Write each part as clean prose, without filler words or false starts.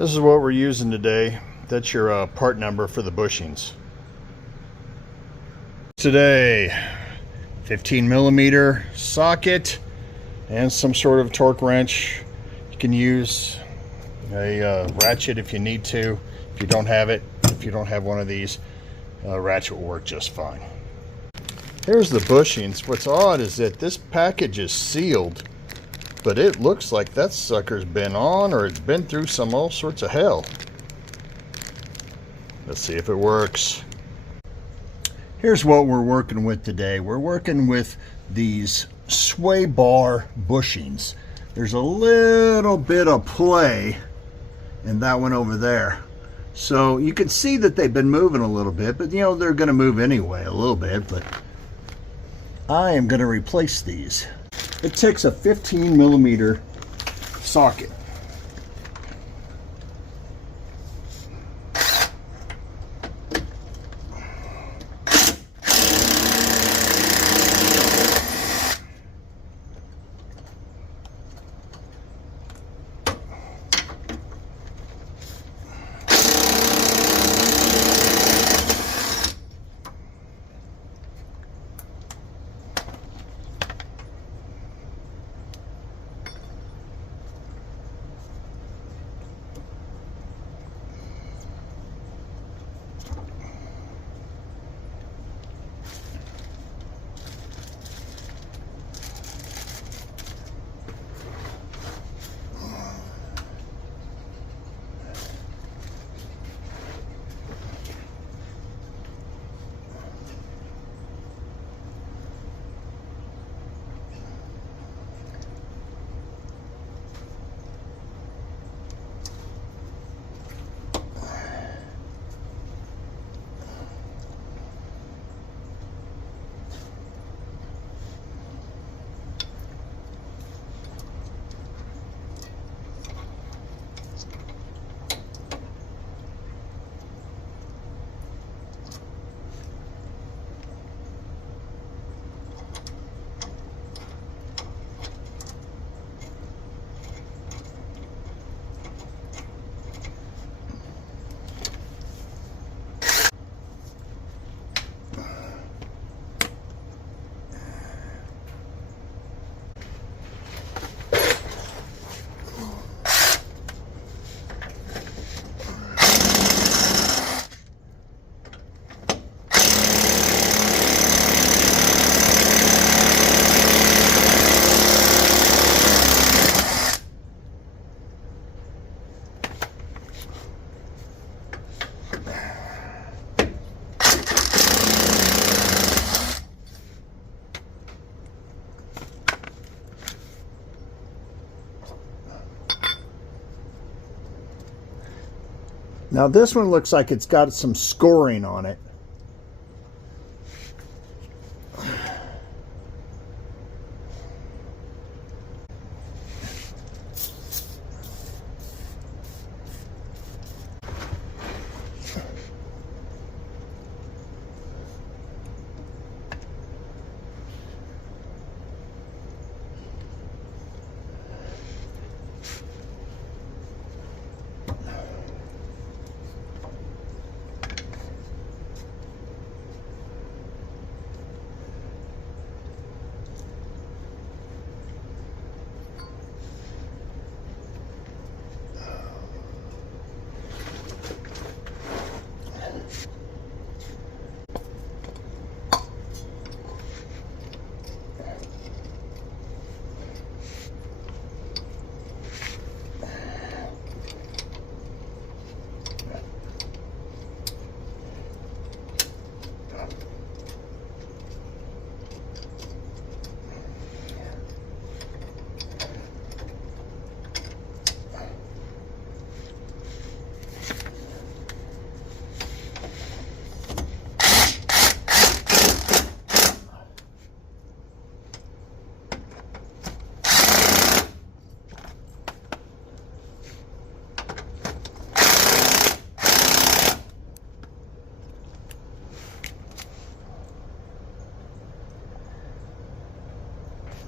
This is what we're using today. That's your part number for the bushings. Today, 15 millimeter socket and some sort of torque wrench. You can use a ratchet if you need to. If you don't have it, if you don't have one of these, ratchet will work just fine. Here's the bushings. What's odd is that this package is sealed, but it looks like that sucker's been on, or it's been through some all sorts of hell. Let's see if it works. Here's what we're working with today. We're working with these sway bar bushings. There's a little bit of play in that one over there. So you can see that they've been moving a little bit, but you know, they're going to move anyway a little bit. But I am going to replace these. It takes a 15 millimeter socket. Now this one looks like it's got some scoring on it.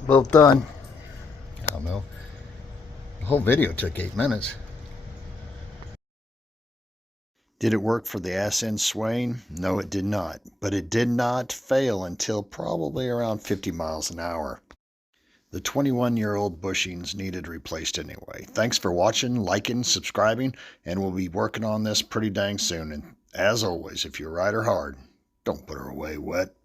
Both done. I don't know. The whole video took 8 minutes. Did it work for the ass end swaying? No, it did not. But it did not fail until probably around 50 miles an hour. The 21-year-old bushings needed replaced anyway. Thanks for watching, liking, subscribing, and we'll be working on this pretty dang soon. And as always, if you ride her hard, don't put her away wet.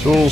Tools.